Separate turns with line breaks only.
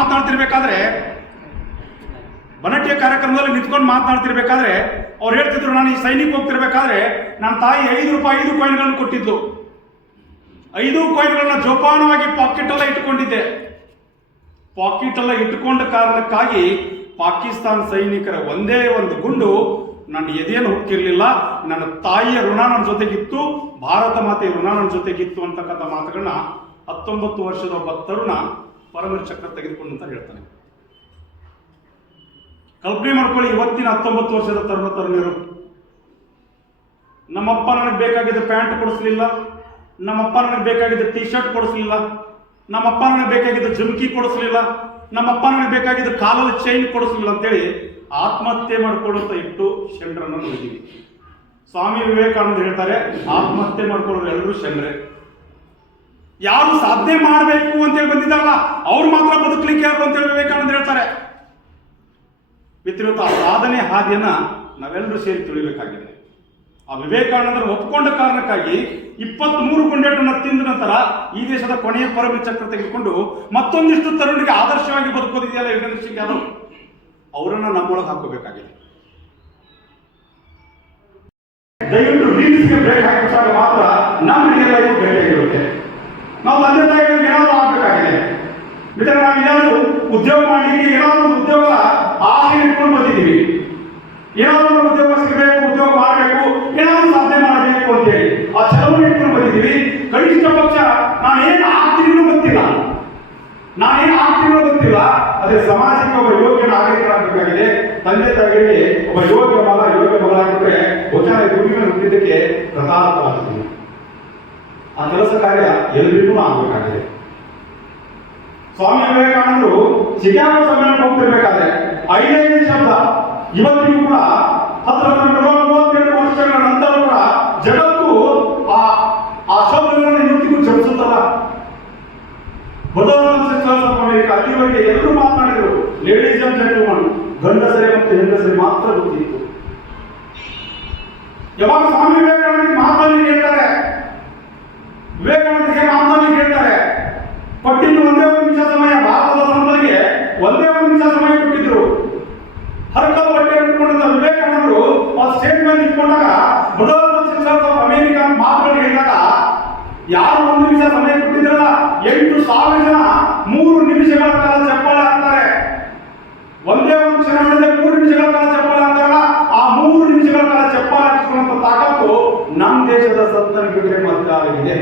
ಮಾತನಾಡ್ತಿರ್ಬೇಕಾದ್ರೆ ಬನಟ್ಯ ಕಾರ್ಯಕ್ರಮದಲ್ಲಿ ನಿಂತ್ಕೊಂಡು ಮಾತನಾಡ್ತಿರ್ಬೇಕಾದ್ರೆ ಅವ್ರು ಹೇಳ್ತಿದ್ರು, ನಾನು ಈ ಸೈನಿಕ್ ಹೋಗ್ತಿರ್ಬೇಕಾದ್ರೆ ನನ್ನ ತಾಯಿ ಐದು ರೂಪಾಯಿ, ಐದು ಕಾಯಿನ್ಗಳನ್ನು ಕೊಟ್ಟಿದ್ದು ಐದು ಕಾಯಿನ್ಗಳನ್ನ ಜೋಪಾನವಾಗಿ ಪಾಕೆಟ್ ಎಲ್ಲ ಇಟ್ಕೊಂಡಿದ್ದೆ. ಪಾಕೆಟ್ ಎಲ್ಲ ಇಟ್ಟುಕೊಂಡ ಕಾರಣಕ್ಕಾಗಿ ಪಾಕಿಸ್ತಾನ ಸೈನಿಕರ ಒಂದೇ ಒಂದು ಗುಂಡು ನನ್ನ ಎದೆಯನ್ನು ಹುಕ್ಕಿರ್ಲಿಲ್ಲ, ನನ್ನ ತಾಯಿಯ ಋಣ ನನ್ನ ಜೊತೆಗಿತ್ತು, ಭಾರತ ಮಾತೆಯ ಋಣ ನನ್ನ ಜೊತೆಗಿತ್ತು ಅಂತಕ್ಕಂಥ ಮಾತುಗಳನ್ನ ಹತ್ತೊಂಬತ್ತು ವರ್ಷದ ಒಬ್ಬ ತರುಣ ಪರಮವೀರ ಚಕ್ರ ತೆಗೆದುಕೊಂಡು ಅಂತ ಹೇಳ್ತಾನೆ. ಕಲ್ಪನೆ ಮಾಡ್ಕೊಳ್ಳಿ, ಇವತ್ತಿನ ಹತ್ತೊಂಬತ್ತು ವರ್ಷದ ತರುಣ ತರುಣಿಯರು. ನಮ್ಮಪ್ಪ ನನಗೆ ಬೇಕಾಗಿದ್ದ ಪ್ಯಾಂಟ್ ಕೊಡಿಸ್ಲಿಲ್ಲ, ನಮ್ಮಪ್ಪ ನನಗೆ ಬೇಕಾಗಿದ್ದ ಟೀ ಶರ್ಟ್ ಕೊಡಿಸ್ಲಿಲ್ಲ, ನಮ್ಮಪ್ಪ ನನಗೆ ಬೇಕಾಗಿದ್ದ ಜುಮ್ಕಿ ಕೊಡಿಸ್ಲಿಲ್ಲ, ನಮ್ಮಪ್ಪ ನನಗೆ ಬೇಕಾಗಿದ್ದ ಕಾಲಲ್ಲಿ ಚೈನ್ ಕೊಡಿಸ್ಲಿಲ್ಲ ಅಂತೇಳಿ ಆತ್ಮಹತ್ಯೆ ಮಾಡ್ಕೊಳ್ಳುವಂತ ಇಟ್ಟು ಶಂಡ್ರನ್ನು ನೋಡಿದ್ದೀವಿ ಸ್ವಾಮಿ ವಿವೇಕಾನಂದ ಹೇಳ್ತಾರೆ, ಆತ್ಮಹತ್ಯೆ ಮಾಡ್ಕೊಳ್ಳೋರು ಎಲ್ಲರೂ ಶಂಡ್ರೆ ಯಾರು ಸಾಧನೆ ಮಾಡಬೇಕು ಅಂತೇಳಿ ಬಂದಿದ್ದಾರಲ್ಲ, ಅವ್ರು ಮಾತ್ರ ಬದುಕಲಿಕ್ಕೆ ಯಾರು ಅಂತೇಳಿ ವಿವೇಕಾನಂದ ಹೇಳ್ತಾರೆ. ಮಿತ್ರರು, ಆ ಸಾಧನೆ ಹಾದಿಯನ್ನ ನಾವೆಲ್ಲರೂ ಸೇರಿ ತಿಳಿಬೇಕಾಗಿದೆ. ಆ ವಿವೇಕಾನಂದರು ಒಪ್ಕೊಂಡ ಕಾರಣಕ್ಕಾಗಿ ಇಪ್ಪತ್ಮೂರು ಗುಂಡೇಟನ್ನು ತಿಂದ ನಂತರ ಈ ದೇಶದ ಕೊನೆಯ ಪರಮ ಚಕ್ರ ತೆಗೆದುಕೊಂಡು ಮತ್ತೊಂದಿಷ್ಟು ತರುಣಿಗೆ ಆದರ್ಶವಾಗಿ ಬದುಕೋದಿದೆಯಲ್ಲ ಸಿಂಗ್ ಯಾದವ್? ಅವರನ್ನ ನಮ್ಮೊಳಗೆ ಹಾಕೋಬೇಕಾಗಿದೆ. ದಯವಿಟ್ಟು ಬ್ರೇಕ್ ಹಾಕಿದಾಗ ಮಾತ್ರ ನಮ್ಮ ರಿಯಲ್ ಲೈಫ್ ಬ್ರೇಕ್ ಆಗಿರುತ್ತೆ ನಾವು ತಂದೆ ತಾಯಿಗಳಿಗೆ ಏನಾದರೂ ಆಗಬೇಕಾಗಿದೆ ಬಿಟ್ಟರೆ ನಾವು ಏನಾದರೂ ಉದ್ಯೋಗ ಮಾಡಲಿಕ್ಕೆ ಏನಾದರೂ ಉದ್ಯೋಗ ಆಸೆ ಇಟ್ಕೊಂಡು ಬಂದಿದ್ದೀವಿ. ಏನಾದರೂ ಉದ್ಯೋಗ ಸಿಗಬೇಕು, ಉದ್ಯೋಗ ಮಾಡಬೇಕು, ಏನಾದರೂ ಸಾಧನೆ ಮಾಡಬೇಕು ಅಂತೇಳಿ ಆ ಛಲವನ್ನು ಇಟ್ಕೊಂಡು ಬಂದಿದ್ದೀವಿ. ಕನಿಷ್ಠ ಪಕ್ಷ ನಾನೇನು ಆಗ್ತೀನೋ ಗೊತ್ತಿಲ್ಲ. ನಾನೇನು ಆಗ್ತೀನೋ ಗೊತ್ತಿಲ್ಲ. ಅದೇ ಸಮಾಜಕ್ಕೆ ಒಬ್ಬ ಯೋಗ್ಯ ನಾಗರಿಕರಾಗಬೇಕಾಗಿದೆ ತಂದೆ ತಾಯಿಗಳಿಗೆ ಒಬ್ಬ ಯೋಗ್ಯ ಮಗ, ಯೋಗ್ಯ ಮಗಳಾಗಿದ್ರೆ ಬಹುಶಃ ಈ ಭೂಮಿ ಮೇಲೆ ಹುಟ್ಟಿದ್ದಕ್ಕೆ ಪ್ರಧಾನವಾಗುತ್ತದೆ ಆ ಕೆಲಸ ಕಾರ್ಯ ಎಲ್ರಿಗೂ ಆಗಬೇಕಾಗಿದೆ. ಸ್ವಾಮಿ ವಿವೇಕಾನಂದರು ಚಿಕಾಗೋ ಸಮ್ಮೇಳನಕ್ಕೆ ಹೋಗ್ತಿರ್ಬೇಕಾದ್ರೆ ಐದೈದು ಶಬ್ದ. ಇವತ್ತಿಗೂ ಕೂಡ ಹತ್ರ ಹತ್ರ ಮೂವತ್ತೆರಡು ವರ್ಷಗಳ ನಂತರ ಕೂಡ ಜಗತ್ತು ಆ ಆ ಶಬ್ದಗಳನ್ನು ಇವತ್ತಿಗೂ ಜಪಿಸುತ್ತಲ್ಲ. ಅಮೆರಿಕ ಅಲ್ಲಿವರೆಗೆ ಎಲ್ಲರೂ ಮಾತನಾಡಿದರು ಲೇಡೀಸ್ ಅಂಡ್ ಜೆಂಟಲ್ಮನ್ ಗಂಡಸರೇ ಮತ್ತು ಹೆಂಗಸರೇ ಮಾತ್ರ ಗೊತ್ತಿತ್ತು. ಯಾವಾಗ ಸ್ವಾಮಿ ವಿವೇಕಾನಂದ ಮಾತನ್ನು ಹೇಳ್ತಾರೆ ವಿವೇಕಾನಂದರಿಗೆ ಮಾತನ್ನು ಹೇಳ್ತಾರೆ ಪಟ್ಟಿದ್ದು ಒಂದೇ ಸಮಯ ಭಾರತದ ಸಂಸದಿಗೆ ಒಂದೇ ಒಂದು ನಿಮಿಷ ಸಮಯ ಕೊಟ್ಟಿದ್ರು. ಹರ್ಕಲ್ ಬಟ್ಟೆ ಇಟ್ಕೊಂಡಿದ್ದ ವಿವೇಕಾನಂದರು ಆ ಸ್ಟೇಟ್ ಮೇಲೆ ಇಟ್ಕೊಂಡಾಗ ಬೃಹತ್ ಸೆನ್ಸರ್ಸ್ ಆಫ್ ಅಮೆರಿಕ ಮಾತುಗಳಿಗೆ ಹೇಳಿದಾಗ, ಯಾರು ಒಂದು ನಿಮಿಷ ಸಮಯ ಕೊಟ್ಟಿದ್ರಲ್ಲ, ಎಂಟು ಸಾವಿರ ಜನ ಮೂರು ನಿಮಿಷಗಳ ಕಾಲ ಚಪ್ಪಾಳೆ ಹಾಕ್ತಾರೆ. ಒಂದೇ ಒಂದು ಕ್ಷಣಗಳಿಂದ ಮೂರು ನಿಮಿಷಗಳ ಕಾಲ ಚಪ್ಪಾಳೆ ಹಾಕ್ತಾರಲ್ಲ, ಆ ಮೂರು ನಿಮಿಷಗಳ ಕಾಲ ಚಪ್ಪಾಳೆ ಹಾಕಿಸುವಂತ ತಾಕತ್ತು ನಮ್ಮ ದೇಶದ ಸತ್ತನ ಬಿಟ್ಟರೆ ಮತ್ತಾಗಿದೆ